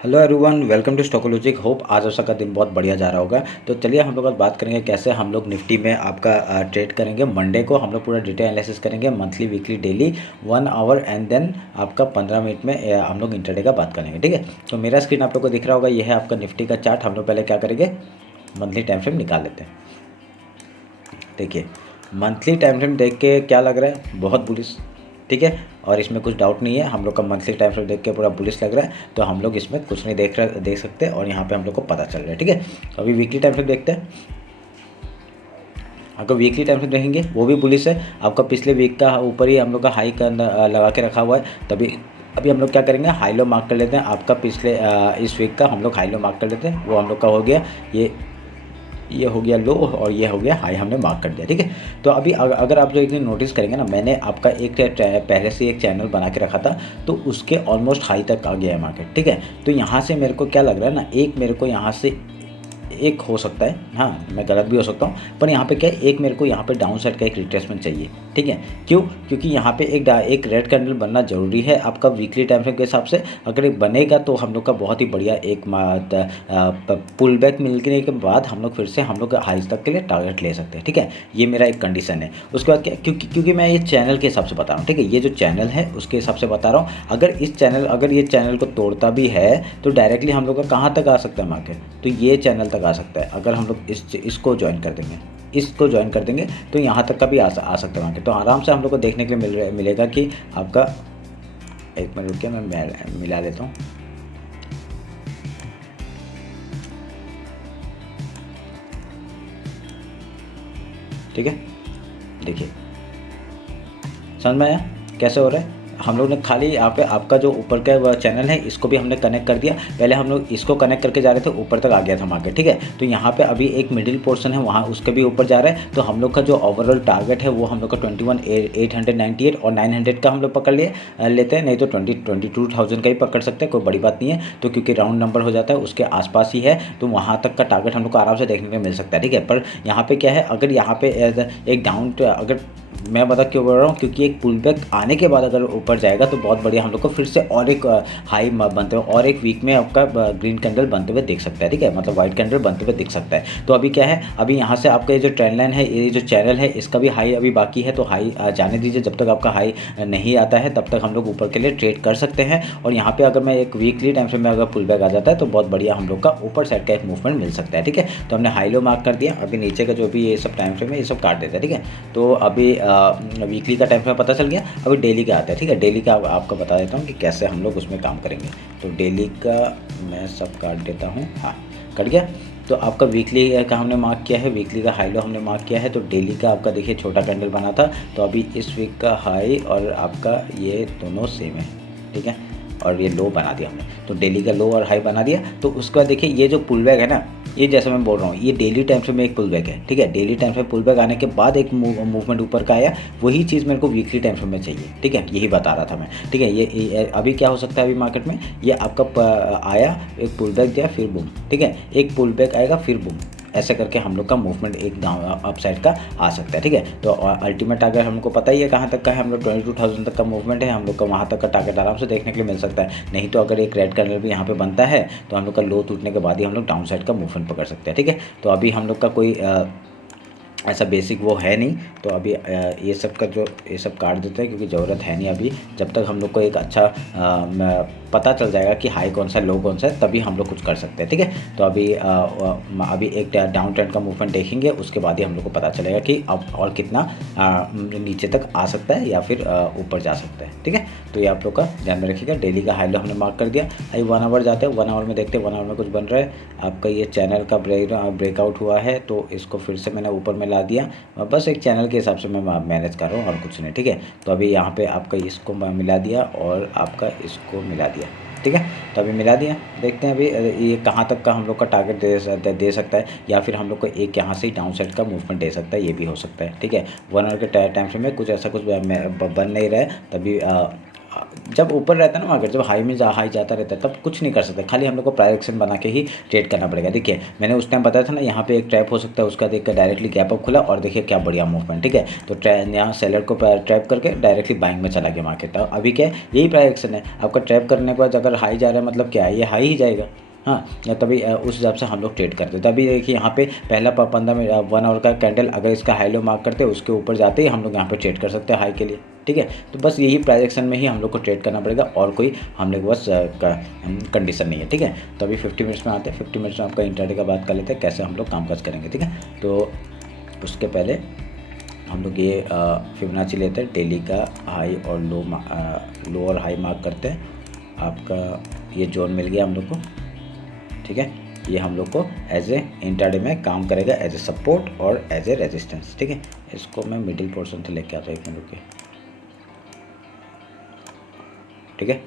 Hello everyone, welcome to Stockologic. Hope आज आपका दिन बहुत बढ़िया जा रहा होगा। तो चलिए हम लोग आज बात करेंगे कैसे हम लोग निफ्टी में आपका ट्रेड करेंगे। मंडे को हम लोग पूरा डिटेल एनालिसिस करेंगे, monthly weekly daily 1 hour and then आपका 15 मिनट में हम लोग इंटरडे का बात करेंगे। ठीक है, तो मेरा स्क्रीन आप लोग को दिख रहा होगा, ये है आपका निफ्टी का चार्ट। हम लोग पहले क्या करेंगे, मंथली टाइम फ्रेम निकाल लेते हैं। देखिए मंथली टाइम फ्रेम देख के क्या लग रहा है, बहुत बुलिश। ठीक है, और इसमें कुछ डाउट नहीं है, हम लोग का मंथली टाइम फ्रेम देख के पूरा बुलिश लग रहा है, तो हम लोग इसमें कुछ नहीं देख सकते, और यहाँ पे हम लोग को पता चल रहा है। ठीक है, तो अभी वीकली टाइम फ्रेम देखते हैं। अगर वीकली टाइम फ्रेम देखेंगे वो भी बुलिश है। आपका पिछले वीक का ऊपर ही हम लोग का हाई का लगा के रखा हुआ है, तभी अभी हम लोग क्या करेंगे, हाई लो मार्क कर लेते हैं। आपका पिछले इस वीक का हम लोग हाई लो मार्क कर लेते हैं, वो हम लोग का हो गया, ये हो गया लो और ये हो गया हाई, हमने मार्क कर दिया। ठीक है, तो अभी अगर आप जो एक दिन नोटिस करेंगे ना, मैंने आपका एक पहले से एक चैनल बना के रखा था, तो उसके ऑलमोस्ट हाई तक आ गया है मार्केट। ठीक है, तो यहाँ से मेरे को क्या लग रहा है ना, एक मेरे को यहाँ से एक हो सकता है, हाँ मैं गलत भी हो सकता हूँ, पर यहाँ पे क्या है, एक मेरे को यहाँ पे डाउन साइड का एक रिट्रेसमेंट चाहिए। ठीक है, क्यों? क्योंकि यहाँ पे एक रेड कैंडल बनना जरूरी है आपका वीकली टाइम फ्रेम के हिसाब से। अगर ये बनेगा तो हम लोग का बहुत ही बढ़िया एक पुल बैक मिलने के बाद हम लोग फिर से हम लोग हाइज तक के लिए टारगेट ले सकते हैं। ठीक है, ये मेरा एक कंडीशन है। उसके बाद क्या, क्योंकि मैं ये चैनल के हिसाब से बता रहा हूँ। ठीक है, ये जो चैनल है उसके हिसाब से बता रहा हूँ। अगर ये चैनल को तोड़ता भी है तो डायरेक्टली हम लोग का कहाँ तक आ सकता है मार्केट, तो ये चैनल तक आ सकता है। अगर हम लोग इसको ज्वाइन कर देंगे तो यहाँ तक का भी आ सकता है मार्केट। तो आराम से हम लोग को देखने के लिए मिलेगा कि आपका, एक मिनट रुकिए मैं मिला लेता हूँ। ठीक है, देखिए समझ में आया कैसे हो रहा है। हम लोग ने खाली यहाँ पे आपका जो ऊपर का चैनल है इसको भी हमने कनेक्ट कर दिया। पहले हम लोग इसको कनेक्ट करके जा रहे थे, ऊपर तक आ गया था मार्केट। ठीक है, तो यहाँ पे अभी एक मिडिल पोर्शन है, वहाँ उसके भी ऊपर जा रहा है। तो हम लोग का जो ओवरऑल टारगेट है वो हम लोग का 21,898 और 900 का हम लोग पकड़ लेते हैं, नहीं तो 22,000 का ही पकड़ सकते हैं, कोई बड़ी बात नहीं है। तो क्योंकि राउंड नंबर हो जाता है, उसके आसपास ही है, तो वहाँ तक का टारगेट हम लोग को आराम से देखने को मिल सकता है। ठीक है, पर यहाँ पे क्या है, अगर यहाँ पे एक डाउन, अगर मैं बता क्यों बोल रहा हूँ, क्योंकि एक पुल बैक आने के बाद अगर ऊपर जाएगा तो बहुत बढ़िया हम लोग को फिर से और एक हाई बनते हुए और एक वीक में आपका ग्रीन कैंडल बनते हुए दिख सकता है। ठीक है, मतलब वाइट कैंडल बनते हुए दिख सकता है। तो अभी क्या है, अभी यहाँ से आपका ये जो ट्रेंड लाइन है, ये जो चैनल है, इसका भी हाई अभी बाकी है, तो हाई जाने दीजिए। जब तक आपका हाई नहीं आता है तब तक हम लोग ऊपर के लिए ट्रेड कर सकते हैं। और यहाँ पे अगर मैं एक वीकली टाइम फ्रेम में अगर पुल बैक आ जाता है तो बहुत बढ़िया हम लोग का ऊपर साइड का एक मूवमेंट मिल सकता है। ठीक है, तो हमने हाई लो मार्क कर दिया। अभी नीचे का जो भी ये सब टाइम फ्रेम है ये सब काट देता है। ठीक है, तो अभी वीकली का टाइम फ्रेम पता चल गया, अभी डेली का आता है। ठीक है, डेली का आपको बता देता हूँ कि कैसे हम लोग उसमें काम करेंगे। तो डेली का मैं सब काट देता हूँ, हाँ कट गया। तो आपका वीकली का हमने मार्क किया है, वीकली का हाई लो हमने मार्क किया है। तो डेली का आपका देखिए छोटा कैंडल बना था, तो अभी इस वीक का हाई और आपका ये दोनों सेम है। ठीक है, और ये लो बना दिया हमने, तो डेली का लो और हाई बना दिया। तो उसके बाद देखिए ये जो पुल बैक है ना, ये जैसे मैं बोल रहा हूँ, ये डेली टाइम फ्रेम में एक पुल बैक है। ठीक है, daily time frame pull back आने के बाद एक मूवमेंट ऊपर का आया, वही चीज़ मेरे को वीकली टाइम फ्रेम में चाहिए। ठीक है, यही बता रहा था मैं। ठीक है, ये अभी क्या हो सकता है, अभी मार्केट में ये आपका आया, एक पुल बैक दिया, फिर बूम। ठीक है, एक पुल बैक आएगा फिर बूम, ऐसे करके हम लोग का मूवमेंट एक डाउन अप साइड का आ सकता है। ठीक है, तो अल्टीमेट टारगेट हमको पता ही है कहाँ तक का है, हम लोग 22,000 तक का मूवमेंट है, हम लोग का वहाँ तक का टारगेट आराम से देखने के लिए मिल सकता है। नहीं तो अगर एक रेड कैंडल भी यहाँ पे बनता है तो हम लोग का लो टूटने के बाद ही हम लोग डाउन साइड का मूवमेंट पकड़ सकते हैं। ठीक है, तो अभी हम लोग का कोई ऐसा बेसिक वो है नहीं, तो अभी ये सब काट देते हैं, क्योंकि ज़रूरत है नहीं अभी। जब तक हम लोग को एक अच्छा पता चल जाएगा कि हाई कौन सा है लो कौन सा है, तभी हम लोग कुछ कर सकते हैं। ठीक है, तो अभी एक डाउन ट्रेंड का मूवमेंट देखेंगे, उसके बाद ही हम लोग को पता चलेगा कि अब और कितना नीचे तक आ सकता है या फिर ऊपर जा सकता है। ठीक है, तो ये आप लोग का ध्यान में रखिएगा। डेली का हाई लो हमने मार्क कर दिया। अभी 1 आवर जाते हैं, 1 आवर में देखते हैं 1 आवर में कुछ बन रहा है। आपका ये चैनल का ब्रेकआउट हुआ है, तो इसको फिर से मैंने ऊपर में ला दिया। बस एक चैनल के हिसाब से मैं मैनेज कर रहा हूँ और कुछ नहीं। ठीक है, तो अभी यहाँ पे आपका इसको मिला दिया और आपका इसको मिला दिया। ठीक है, तो अभी मिला दिया, देखते हैं अभी ये कहाँ तक का हम लोग का टारगेट दे सकता है, या फिर हम लोग को एक यहाँ से ही डाउन साइड का मूवमेंट दे सकता है, ये भी हो सकता है। ठीक है, 1 आवर के टाइम फ्रेम में कुछ ऐसा कुछ बन नहीं रहा है, तभी जब ऊपर रहता है ना मार्केट, जब हाई में हाई जाता रहता है, तब कुछ नहीं कर सकते, खाली हम लोग को प्राइस एक्शन बना के ही ट्रेड करना पड़ेगा। देखिए मैंने उस टाइम बताया था ना, यहाँ पे एक ट्रैप हो सकता है, उसका देख कर डायरेक्टली गैप अप खुला और देखिए क्या बढ़िया मूवमेंट, ठीक है। तो यहाँ सेलर को ट्रैप करके डायरेक्टली बाइंग में चला गया मार्केट। अभी क्या है, यही प्राइस एक्शन है आपका। ट्रैप करने के बाद अगर हाई जा रहा है मतलब क्या है, ये हाई ही जाएगा। हाँ, या तभी उस हिसाब से हम लोग ट्रेड करते हैं। तभी देखिए यहाँ पे पहला 15 मिनट 1 आवर का कैंडल अगर इसका हाई लो मार्क करते हैं, उसके ऊपर जाते ही हम लोग यहाँ पे ट्रेड कर सकते हैं हाई के लिए, ठीक है। तो बस यही प्राइस एक्शन में ही हम लोग को ट्रेड करना पड़ेगा, और कोई हम लोग बस कंडीशन नहीं है, ठीक है। तो अभी 50 मिनट्स में आते हैं। 50 मिनट्स में आपका इंट्राडे का बात कर लेते हैं, कैसे हम लोग कामकाज करेंगे, ठीक है। तो उसके पहले हम लोग ये फिबोनाची लेते हैं, डेली का हाई और लो और हाई मार्क करते हैं। आपका ये जोन मिल गया हम लोग को, ठीक है। ये हम लोग को एज ए इंट्राडे में काम करेगा, एज ए सपोर्ट और एज ए रेजिस्टेंस, ठीक है। इसको मैं मिडिल पोर्शन से लेके आता हूँ, एक मिनट के, ठीक है।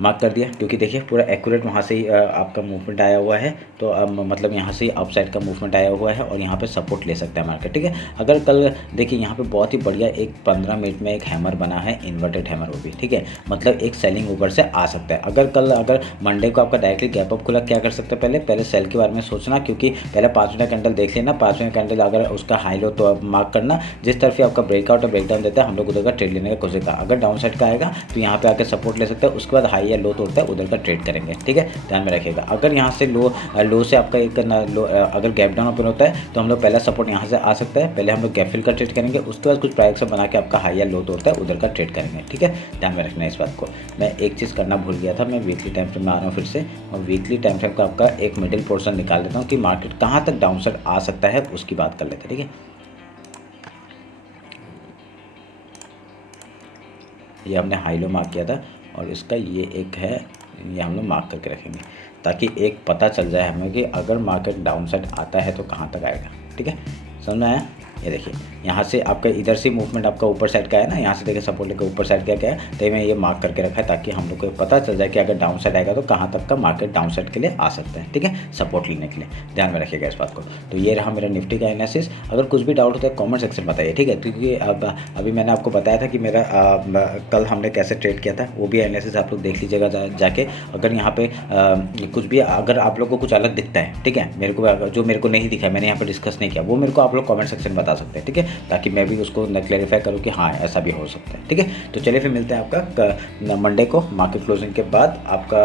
मार्क कर दिया, क्योंकि देखिए पूरा एक्यूरेट वहाँ से ही आपका मूवमेंट आया हुआ है। तो मतलब यहाँ से ही अपसाइड का मूवमेंट आया हुआ है, और यहाँ पे सपोर्ट ले सकता है मार्केट, ठीक है। अगर कल देखिए यहाँ पे बहुत ही बढ़िया एक 15 मिनट में एक हैमर बना है, इन्वर्टेड हैमर वो भी, ठीक है। मतलब एक सेलिंग ऊपर से आ सकता है। अगर मंडे को आपका डायरेक्टली गैप अप खुला, क्या कर सकते हैं, पहले सेल के बारे में सोचना, क्योंकि पहले 5 मिनट कैंडल देख लेना। 5 मिनट कैंडल अगर उसका हाई लो तो आप मार्क करना, जिस तरफ आपका ब्रेकआउट और ब्रेकडाउन देता है हम लोग उधर का ट्रेड लेने का कोशिश करें। अगर डाउन साइड का आएगा तो यहाँ पे आकर सपोर्ट ले सकते हैं, उसके बाद हाई या लो तोड़ता है उधर का ट्रेड करेंगे, ठीक है। ध्यान में रखिएगा। अगर यहाँ से लो से आपका एक लो अगर गैप डाउन ओपन होता है तो हम लोग पहला सपोर्ट यहाँ से आ सकता है, पहले हम लोग गैप फिल का ट्रेड करेंगे, उसके बाद कुछ प्राइस बना के आपका हाई या लो तोड़ता है उधर का ट्रेड करेंगे, ठीक है। ध्यान में रखना है इस बात को। मैं एक चीज़ करना भूल गया था, मैं वीकली टाइम फ्रेम में आ रहा हूँ फिर से, और वीकली टाइम फ्रेम का आपका एक मिडिल पोर्शन निकाल देता हूँ कि मार्केट कहाँ तक डाउन साइड आ सकता है, उसकी बात कर लेते हैं, ठीक है। ये हमने हाई लो मार्क किया था, और इसका ये एक है, ये हम लोग मार्क करके रखेंगे, ताकि एक पता चल जाए हमें कि अगर मार्केट डाउन साइड आता है तो कहाँ तक आएगा, ठीक है। समझ में आया। ये देखिए यहाँ से आपका इधर से मूवमेंट आपका ऊपर साइड का है ना, यहाँ से देखिए सपोर्ट लेकर ऊपर साइड का क्या है, तो मैं ये मार्क करके रखा है ताकि हम लोग को पता चल जाए कि अगर डाउन साइड आएगा तो कहाँ तक का मार्केट डाउन साइड के लिए आ सकता है, ठीक है, सपोर्ट लेने के लिए। ध्यान में रखिएगा इस बात को। तो ये रहा मेरा निफ्टी का एनालिसिस। अगर कुछ भी डाउट होता है कॉमेंट सेक्शन बताइए, ठीक है। क्योंकि अभी मैंने आपको बताया था कि मेरा कल हमने कैसे ट्रेड किया था, वो भी एनालिसिस आप लोग देख लीजिएगा जाके। अगर यहाँ पे कुछ भी अगर आप लोग को कुछ अलग दिखता है, ठीक है, मेरे को जो मेरे को नहीं दिखा, मैंने यहाँ पे डिस्कस नहीं किया, वो मेरे को आप लोग कमेंट सेक्शन बता सकते हैं, ठीक है, ताकि मैं भी उसको क्लैरिफाई करूँ कि हाँ ऐसा भी हो सकता है, ठीक है। तो चलिए फिर मिलते हैं आपका मंडे को मार्केट क्लोजिंग के बाद। आपका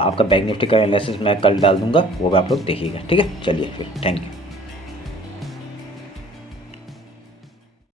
आपका बैंक निफ्टी का एनालिसिस मैं कल डाल दूंगा, वो भी आप लोग देखिएगा, ठीक है। चलिए फिर, थैंक यू।